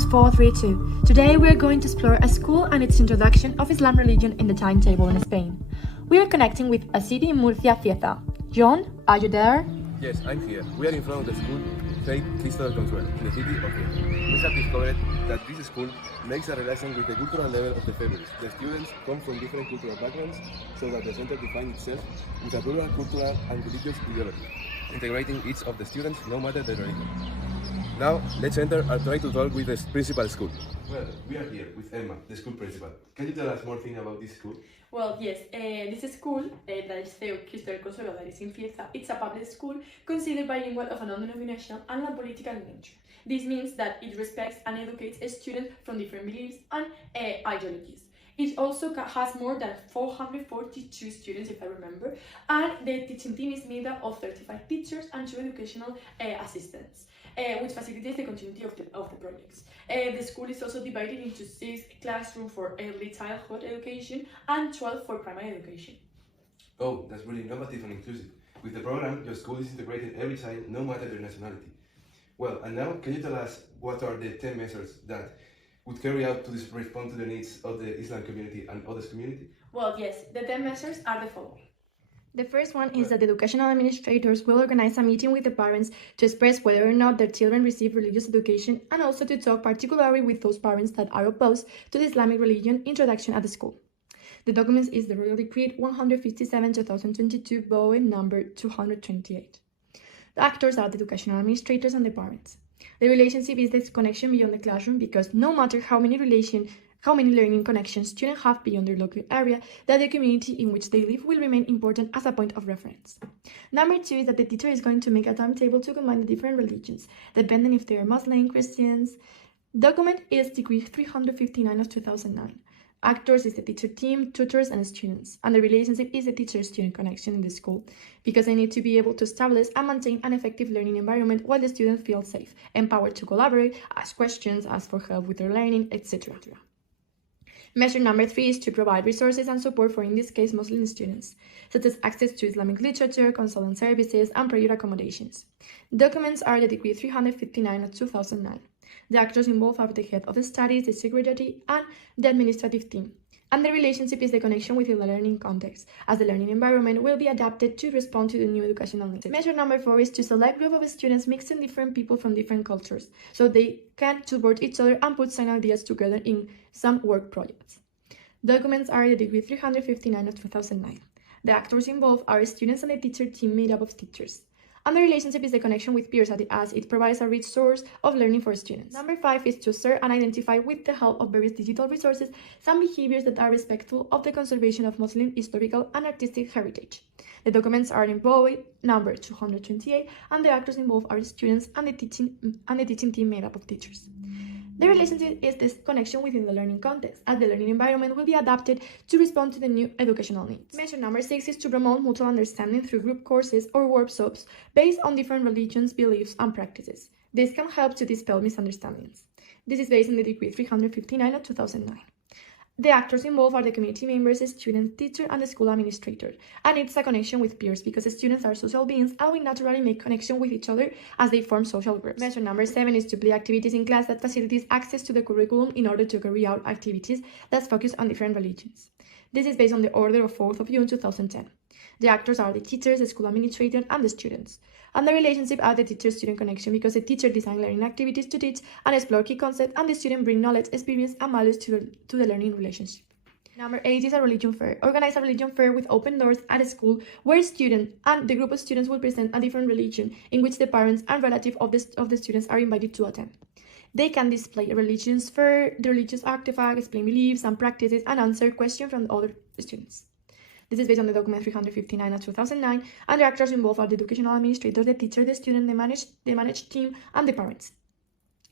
News 432. Today we are going to explore a school and its introduction of Islam religion in the timetable in Spain. We are connecting with a city in Murcia, Fiesta. John, are you there? Yes, I'm here. We are in front of the school Saint Cristobal Consuelo in the city of Fiesta. We have discovered that this school makes a relation with the cultural level of the families. The students come from different cultural backgrounds, so that the center defines itself with a plural cultural and religious ideology, integrating each of the students no matter their religion. Now, let's enter and try to talk with the principal school. Well, we are here with Emma, the school principal. Can you tell us more things about this school? Well, yes, this school, that is Saint Cristobal Consuelo, that is in Fiesta, it's a public school considered bilingual of a non-denominational and non-political nature. This means that it respects and educates students from different beliefs and ideologies. It also has more than 442 students, if I remember, and the teaching team is made up of 35 teachers and 2 educational assistants, which facilitates the continuity of the projects. The school is also divided into 6 classrooms for early childhood education and 12 for primary education. Oh, that's really innovative and inclusive. With the program, your school is integrated every child, no matter their nationality. Well, and now, can you tell us what are the 10 measures that would carry out to respond to the needs of the Islam community and others community? Well, yes, the 10 measures are the following. The first one is that the educational administrators will organize a meeting with the parents to express whether or not their children receive religious education, and also to talk particularly with those parents that are opposed to the Islamic religion introduction at the school. The document is the Royal Decree 157/2022, Boe number 228. The actors are the educational administrators and the parents. The relationship is this connection beyond the classroom, because no matter how many learning connections students have beyond their local area, that the community in which they live will remain important as a point of reference. Number 2 is that the teacher is going to make a timetable to combine the different religions, depending if they are Muslim, Christians. Document is Decree 359 of 2009. Actors is the teacher team, tutors, and students, and the relationship is the teacher-student connection in the school, because they need to be able to establish and maintain an effective learning environment while the students feel safe, empowered to collaborate, ask questions, ask for help with their learning, etc. Measure number 3 is to provide resources and support for, in this case, Muslim students, such as access to Islamic literature, consultant services, and prayer accommodations. Documents are the Decree 359 of 2009. The actors involved are the head of the studies, the secretary, and the administrative team. And the relationship is the connection within the learning context, as the learning environment will be adapted to respond to the new educational needs. Measure number 4 is to select a group of students mixing different people from different cultures, so they can support each other and put some ideas together in some work projects. Documents are the Decree 359 of 2009. The actors involved are students and the teacher team made up of teachers. And the relationship is the connection with peers, as it provides a rich source of learning for students. Number 5 is to share and identify, with the help of various digital resources, some behaviors that are respectful of the conservation of Muslim historical and artistic heritage. The documents are in Boe number 228, and the actors involved are students and the teaching team made up of teachers. The relationship is this connection within the learning context, as the learning environment will be adapted to respond to the new educational needs. Measure number 6 is to promote mutual understanding through group courses or workshops based on different religions, beliefs, and practices. This can help to dispel misunderstandings. This is based on the Decree 359 of 2009. The actors involved are the community members, students, teacher, and the school administrator. And it's a connection with peers, because the students are social beings and will naturally make connection with each other as they form social groups. Measure number 7 is to play activities in class that facilitates access to the curriculum in order to carry out activities that focus on different religions. This is based on the order of 4th of June 2010. The actors are the teachers, the school administrator, and the students. And the relationship are the teacher-student connection, because the teacher designs learning activities to teach and explore key concepts, and the student bring knowledge, experience, and values to the learning relationship. Number 8 is a religion fair. Organize a religion fair with open doors at a school, where students and the group of students will present a different religion, in which the parents and relatives of the students are invited to attend. They can display a religious fair, the religious artifacts, explain beliefs and practices, and answer questions from other students. This is based on the document 359 of 2009, and the actors involved are the educational administrator, the teacher, the student, the managed team, and the parents.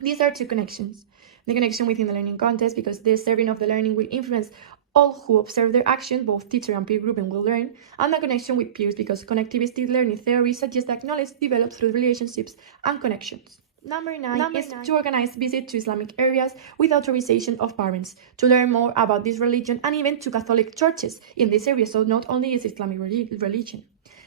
These are 2 connections. The connection within the learning context, because the serving of the learning will influence all who observe their actions, both teacher and peer grouping will learn, and the connection with peers, because connectivistic learning theory suggests that knowledge develops through relationships and connections. Number 9 is to organize visits to Islamic areas with authorization of parents to learn more about this religion, and even to Catholic churches in this area, so not only is Islamic religion.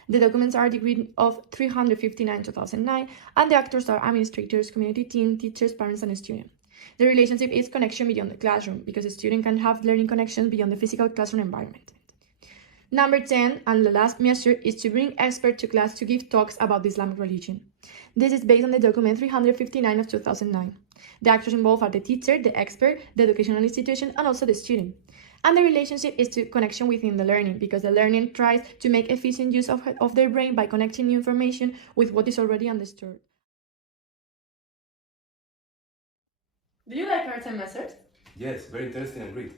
The documents are Decree of 359/2009, and the actors are administrators, community team, teachers, parents, and students. The relationship is connection beyond the classroom, because a student can have learning connections beyond the physical classroom environment. Number 10, and the last measure, is to bring experts to class to give talks about the Islamic religion. This is based on the document 359 of 2009. The actors involved are the teacher, the expert, the educational institution, and also the student. And the relationship is to connection within the learning, because the learning tries to make efficient use of their brain by connecting new information with what is already understood. Do you like our semesters? Yes, very interesting and great.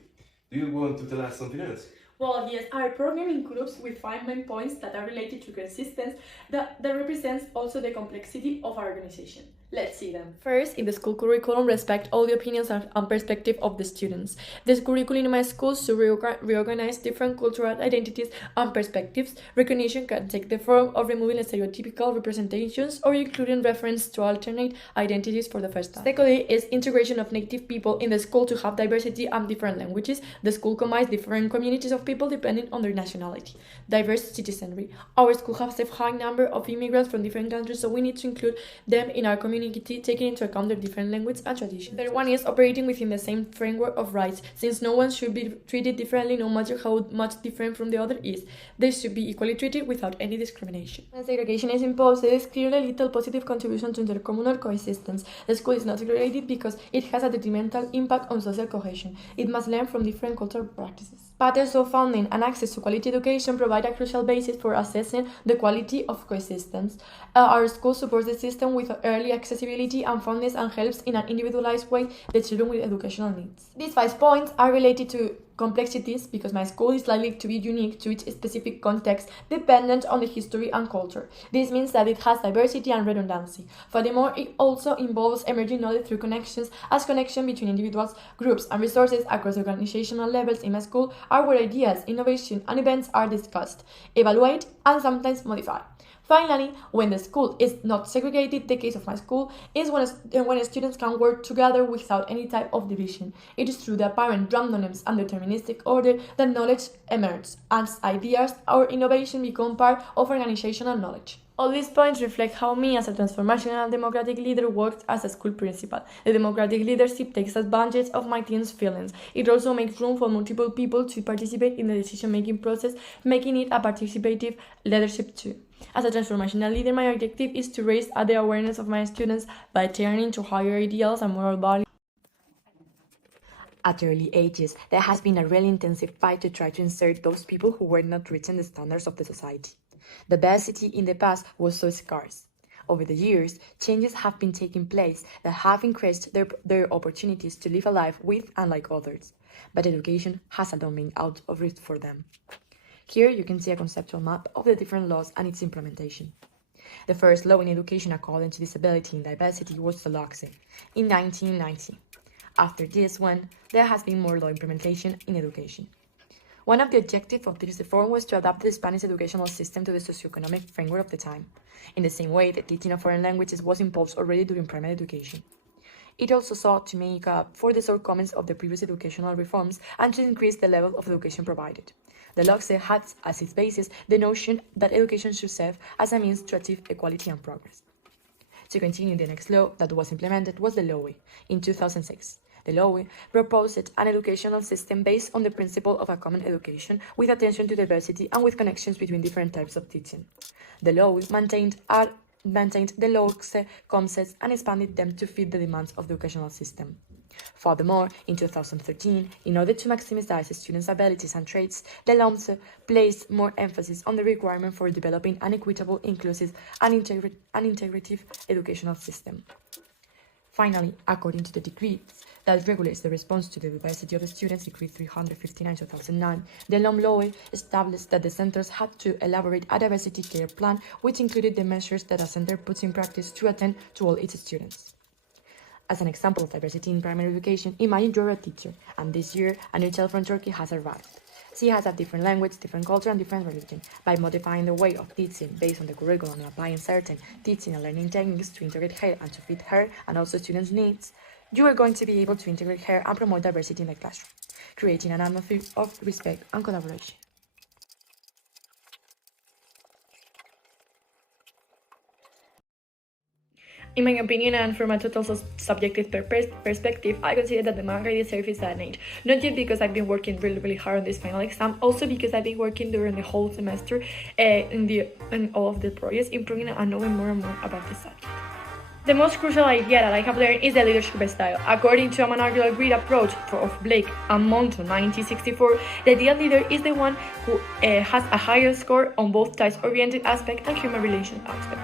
Do you want to tell us something else? Well, yes, our program includes with 5 main points that are related to coexistence that represents also the complexity of our organization. Let's see them. First, in the school curriculum, respect all the opinions and perspective of the students. This curriculum in my school should reorganize different cultural identities and perspectives. Recognition can take the form of removing stereotypical representations or including reference to alternate identities for the first time. Secondly, is integration of native people in the school to have diversity and different languages. The school combines different communities of people depending on their nationality. Diverse citizenry. Our school has a high number of immigrants from different countries, so we need to include them in our community, taking into account their different language and traditions. The third one is operating within the same framework of rights, since no one should be treated differently no matter how much different from the other is. They should be equally treated without any discrimination. When segregation is imposed, there is clearly little positive contribution to intercommunal coexistence. The school is not segregated because it has a detrimental impact on social cohesion. It must learn from different cultural practices. Patterns of funding and access to quality education provide a crucial basis for assessing the quality of coexistence. Our school supports the system with early accessibility and funding and helps in an individualized way the children with educational needs. These 5 points are related to complexities because my school is likely to be unique to each specific context dependent on the history and culture. This means that it has diversity and redundancy. Furthermore, it also involves emerging knowledge through connections, as connection between individuals, groups, and resources across organizational levels in my school are where ideas, innovation, and events are discussed, evaluated, and sometimes modified. Finally, when the school is not segregated, the case of my school is when students can work together without any type of division. It is through the apparent randomness and deterministic order that knowledge emerges, as ideas or innovation become part of organizational knowledge. All these points reflect how me, as a transformational democratic leader, works as a school principal. The democratic leadership takes advantage of my team's feelings. It also makes room for multiple people to participate in the decision-making process, making it a participative leadership too. As a transformational leader, my objective is to raise the awareness of my students by turning to higher ideals and moral values. At early ages, there has been a really intensive fight to try to insert those people who were not reaching the standards of the society. Diversity in the past was so scarce. Over the years, changes have been taking place that have increased their opportunities to live a life with and like others, but education hasn't been out of reach for them. Here you can see a conceptual map of the different laws and its implementation. The first law in education according to disability and diversity was the Law in 1990. After this one, there has been more law implementation in education. One of the objectives of this reform was to adapt the Spanish educational system to the socioeconomic framework of the time. In the same way, the teaching of foreign languages was imposed already during primary education. It also sought to make up for the shortcomings of the previous educational reforms and to increase the level of education provided. The law had as its basis the notion that education should serve as a means to achieve equality and progress. To continue, the next law that was implemented was the Law in 2006. The law proposed an educational system based on the principle of a common education with attention to diversity and with connections between different types of teaching. The law maintained the law's concepts and expanded them to fit the demands of the educational system. Furthermore, in 2013, in order to maximize students' abilities and traits, the law placed more emphasis on the requirement for developing an equitable, inclusive, and integrative educational system. Finally, according to the decree that regulates the response to the diversity of the students, Decree 359/2009, the law established that the centers had to elaborate a diversity care plan, which included the measures that a center puts in practice to attend to all its students. As an example of diversity in primary education, imagine you're a teacher, and this year a new child from Turkey has arrived. She has a different language, different culture, and different religion. By modifying the way of teaching based on the curriculum and applying certain teaching and learning techniques to integrate her and to fit her and also students' needs, you are going to be able to integrate her and promote diversity in the classroom, creating an atmosphere of respect and collaboration. In my opinion, and from a total subjective perspective, I consider that the manga deserves an 8. Not just because I've been working really hard on this final exam, also because I've been working during the whole semester in all of the projects, improving and knowing more and more about the subject. The most crucial idea that I have learned is the leadership style. According to a managerial grid approach of Blake and Monton 1964, the ideal leader is the one who has a higher score on both task-oriented aspect and human relation aspect.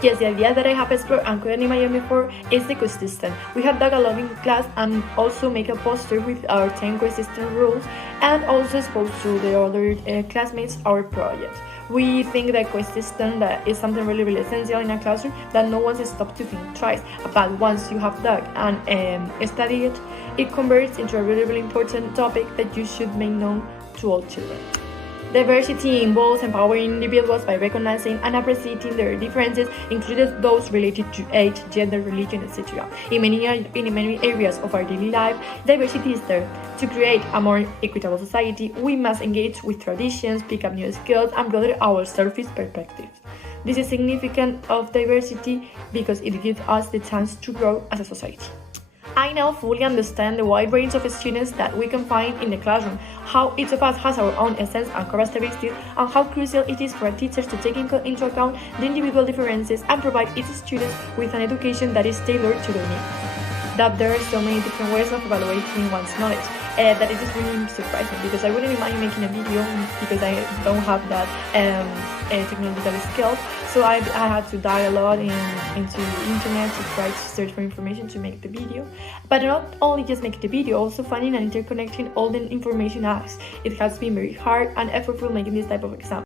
Yes, the idea that I have explored and couldn't imagine before is the quiz system. We have dug a lot in class and also make a poster with our 10 quiz system rules and also expose to the other classmates our project. We think that quiz system that is something really essential in a classroom that no one stops to think twice. But once you have dug and studied it, it converts into a really important topic that you should make known to all children. Diversity involves empowering individuals by recognizing and appreciating their differences, including those related to age, gender, religion, etc. In many areas of our daily life, diversity is there. To create a more equitable society, we must engage with traditions, pick up new skills, and broaden our surface perspectives. This is significant of diversity because it gives us the chance to grow as a society. I now fully understand the wide range of students that we can find in the classroom, how each of us has our own essence and characteristics, and how crucial it is for teachers to take into account the individual differences and provide each student with an education that is tailored to their needs. That there are so many different ways of evaluating one's knowledge, that it just really surprised me because I wouldn't imagine making a video because I don't have that technological skills. So I had to dive a lot into the internet to try to search for information to make the video. But not only just make the video, also finding and interconnecting all the information asked. It has been very hard and effortful making this type of exam.